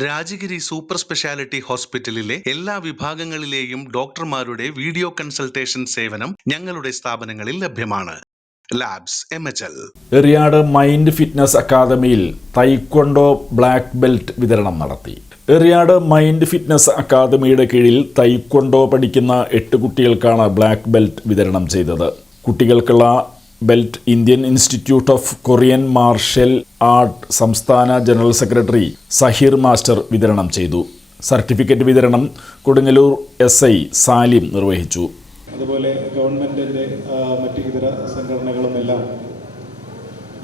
Rajagiri super speciality ഹോസ്പിറ്റലിലെ എല്ലാ വിഭാഗങ്ങളിലെയും ഡോക്ടർമാരുടെ വീഡിയോ കൺസൾട്ടേഷൻ സേവനം ഞങ്ങളുടെ സ്ഥാപനങ്ങളിൽ ലഭ്യമാണ്. Labs MHL. Eriyad mind fitness അക്കാദമിയിൽ തൈക്വണ്ടോ ബ്ലാക്ക് ബെൽറ്റ് വിതരണം നടത്തി. എറിയാട് മൈൻഡ് ഫിറ്റ്നസ് അക്കാദമിയുടെ കീഴിൽ തൈക്വണ്ടോ പഠിക്കുന്ന 8 കുട്ടികൾക്കാണ് ബ്ലാക്ക് ബെൽറ്റ് വിതരണം ചെയ്തത്. കുട്ടികൾക്കുള്ള belt Indian institute of Korean marshal art സംസ്ഥാന ജനറൽ സെക്രട്ടറി സഹീർ മാസ്റ്റർ വിതരണം ചെയ്തു. സർട്ടിഫിക്കറ്റ് വിതരണം കൊടുങ്ങല്ലൂർ SI സാലിം നിർവഹിച്ചു. അതുപോലെ ഗവൺമെൻറ്റിൻ്റെ മറ്റ് ഇതര സംഘടനകളുമെല്ലാം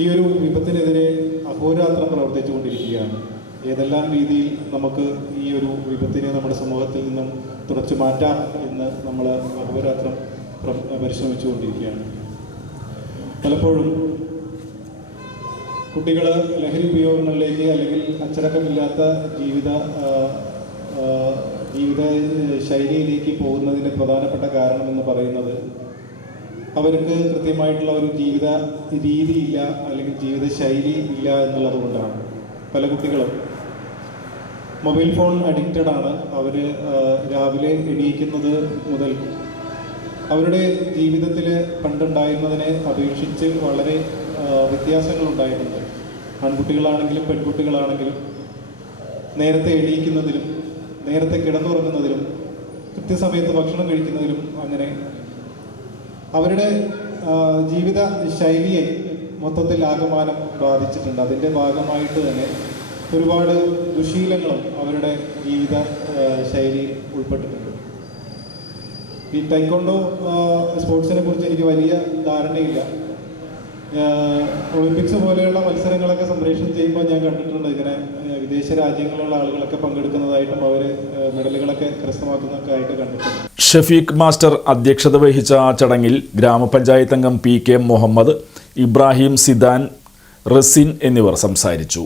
ഈ ഒരു വിപത്തിനെതിരെ അഹോരാത്രം പ്രവർത്തിച്ചുകൊണ്ടിരിക്കുകയാണ്. ഏതെല്ലാം രീതിയിൽ നമുക്ക് ഈ ഒരു വിപത്തിനെ നമ്മുടെ സമൂഹത്തിൽ നിന്നും തുടച്ചു മാറ്റാം എന്ന് നമ്മൾ അഹോരാത്രം പരിശ്രമിച്ചുകൊണ്ടിരിക്കുകയാണ്. പലപ്പോഴും കുട്ടികൾ ലഹരി ഉപയോഗങ്ങളിലേക്ക് അല്ലെങ്കിൽ അച്ചടക്കമില്ലാത്ത ജീവിത ശൈലിയിലേക്ക് പോകുന്നതിൻ്റെ പ്രധാനപ്പെട്ട കാരണമെന്ന് പറയുന്നത് അവർക്ക് കൃത്യമായിട്ടുള്ള ഒരു ജീവിത രീതിയില്ല അല്ലെങ്കിൽ ജീവിത ശൈലി ഇല്ല എന്നുള്ളത് കൊണ്ടാണ്. പല കുട്ടികളും മൊബൈൽ ഫോൺ അഡിക്റ്റഡ് ആണ്. അവർ രാവിലെ എണീക്കുന്നത് മുതൽ അവരുടെ ജീവിതത്തിൽ പണ്ടുണ്ടായിരുന്നതിനെ അപേക്ഷിച്ച് വളരെ വ്യത്യാസങ്ങളുണ്ടായിട്ടുണ്ട്. ആൺകുട്ടികളാണെങ്കിലും പെൺകുട്ടികളാണെങ്കിലും നേരത്തെ എണീക്കുന്നതിലും നേരത്തെ കിടന്നുറങ്ങുന്നതിലും കൃത്യസമയത്ത് ഭക്ഷണം കഴിക്കുന്നതിലും അങ്ങനെ അവരുടെ ജീവിത ശൈലിയെ മൊത്തത്തിൽ ആകമാനം ബാധിച്ചിട്ടുണ്ട്. അതിൻ്റെ ഭാഗമായിട്ട് തന്നെ ഒരുപാട് ദുശീലങ്ങളും അവരുടെ ജീവിത ശൈലിയിൽ ഉൾപ്പെട്ടിട്ടുണ്ട്. ഈ ടൈക്കോണ്ടോ സ്പോർട്സിനെ കുറിച്ച് എനിക്ക് വലിയ ധാരണയില്ല. ഒളിമ്പിക്സ് പോലെയുള്ള മത്സരങ്ങളൊക്കെ സംപ്രേഷണം ചെയ്യുമ്പോൾ ഞാൻ കണ്ടിട്ടുണ്ട് ഇങ്ങനെ വിദേശ രാജ്യങ്ങളിലുള്ള ആളുകളൊക്കെ പങ്കെടുക്കുന്നതായിട്ടും അവർ മെഡലുകളൊക്കെ കരസ്ഥമാക്കുന്നതൊക്കെ ആയിട്ട് കണ്ടിട്ടുണ്ട്. ഷഫീഖ് മാസ്റ്റർ അധ്യക്ഷത വഹിച്ച ചടങ്ങിൽ ഗ്രാമപഞ്ചായത്ത് അംഗം PK മുഹമ്മദ്, ഇബ്രാഹിം സിദാൻ, റസിൻ എന്നിവർ സംസാരിച്ചു.